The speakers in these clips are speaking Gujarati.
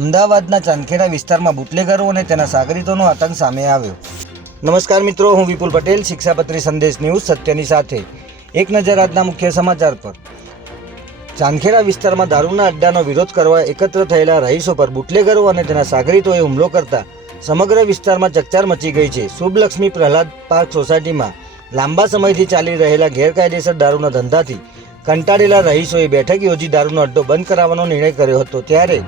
અમદાવાદના ચાંદખેડા વિસ્તારમાં બુટલેગરો અને તેના સાગરીતોનો આતંક સામે આવ્યો। નમસ્કાર મિત્રો, હું વિપુલ પટેલ, શિક્ષાપત્રી સંદેશ ન્યૂઝ સત્યની સાથે। એક નજર આજના મુખ્ય સમાચાર પર। ચાંદખેડા વિસ્તારમાં દારૂના અડ્ડાનો વિરોધ કરવા એકત્ર થયેલા રહીશો પર બુટલેગરો અને તેના સાગરીતોએ હુમલો કરતા સમગ્ર વિસ્તારમાં ચકચાર મચી ગઈ છે। શુભલક્ષ્મી પ્રહલાદ પાર્ક સોસાયટીમાં લાંબા સમયથી ચાલી રહેલા ગેરકાયદેસર દારૂના ધંધાથી કંટાળેલા રહીશોએ બેઠક યોજી દારૂનો અડ્ડો બંધ કરાવવાનો નિર્ણય કર્યો હતો। ત્યારે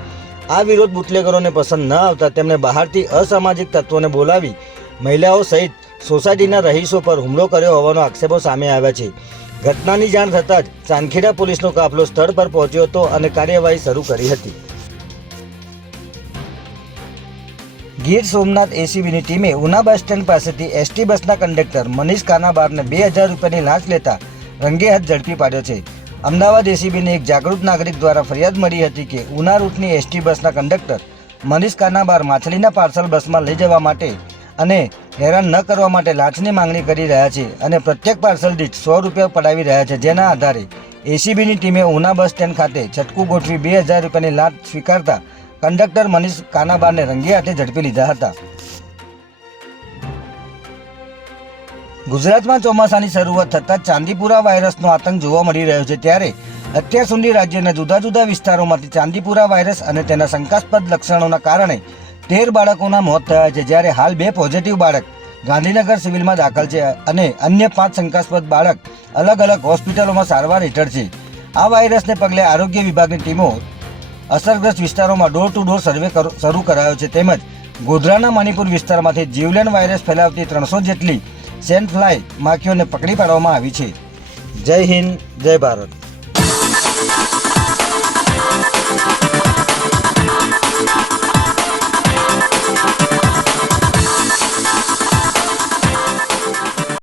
આ વિરોધ બુટલેગરોને પસંદ ન આવતા તેમણે બહારથી અસામાજિક તત્વોને બોલાવી મહિલાઓ સહિત સોસાયટીના રહીશો પર હુમલો કર્યો હોવાનો આક્ષેપો સામે આવ્યા છે। ઘટનાની જાણ થતાં જ ચાંદખેડા પોલીસનો કાફલો સ્થળ પર પહોંચ્યો હતો અને કાર્યવાહી શરૂ કરી હતી। ગીર સોમનાથ એસીબીની ટીમે ઉના બસ સ્ટેન્ડ પાસેથી એસટી બસના કંડક્ટર મનીષ કાનાબારને 2000 રૂપિયાની લાંચ લેતા રંગે હાથ ઝડપી પાડ્યો છે। અમદાવાદ એસીબીને એક જાગૃત નાગરિક દ્વારા ફરિયાદ મળી હતી કે ઉના રૂટની એસટી બસના કંડક્ટર મનીષ કાનાબાર માછલીના પાર્સલ બસમાં લઈ જવા માટે અને હેરાન ન કરવા માટે લાંચની માંગણી કરી રહ્યા છે અને પ્રત્યેક પાર્સલ દીઠ 100 રૂપિયા પડાવી રહ્યા છે। જેના આધારે એસીબીની ટીમે ઉના બસ સ્ટેન્ડ ખાતે છટકું ગોઠવી 2000 રૂપિયાની લાંચ સ્વીકારતા કંડક્ટર મનીષ કાનાબારને રંગે હાથે ઝડપી લીધા હતા। ગુજરાતમાં ચોમાસાની શરૂઆત થતાં ચાંદીપુરા વાયરસનો આતંક જોવા મળી રહ્યો છે। ત્યારે અત્યાર સુધી રાજ્યના જુદા જુદા વિસ્તારોમાંથી ચાંદીપુરા વાયરસ અને તેના શંકાસ્પદ લક્ષણોના કારણે 13 બાળકોના મોત થયા છે। જ્યારે હાલ 2 પોઝિટિવ બાળક ગાંધીનગર સિવિલમાં દાખલ છે અને અન્ય 5 શંકાસ્પદ બાળક અલગ અલગ હોસ્પિટલોમાં સારવાર હેઠળ છે। આ વાયરસને પગલે આરોગ્ય વિભાગની ટીમો અસરગ્રસ્ત વિસ્તારોમાં ડોર ટુ ડોર સર્વે શરૂ કરાયો છે। તેમજ ગોધરાના મણિપુર વિસ્તારમાંથી જીવલેણ વાયરસ ફેલાવતી 300 જેટલી સેન્ડ ફ્લાય માખીઓને પકડી પાડવામાં આવી છે। જય હિન્દ, જય ભારત।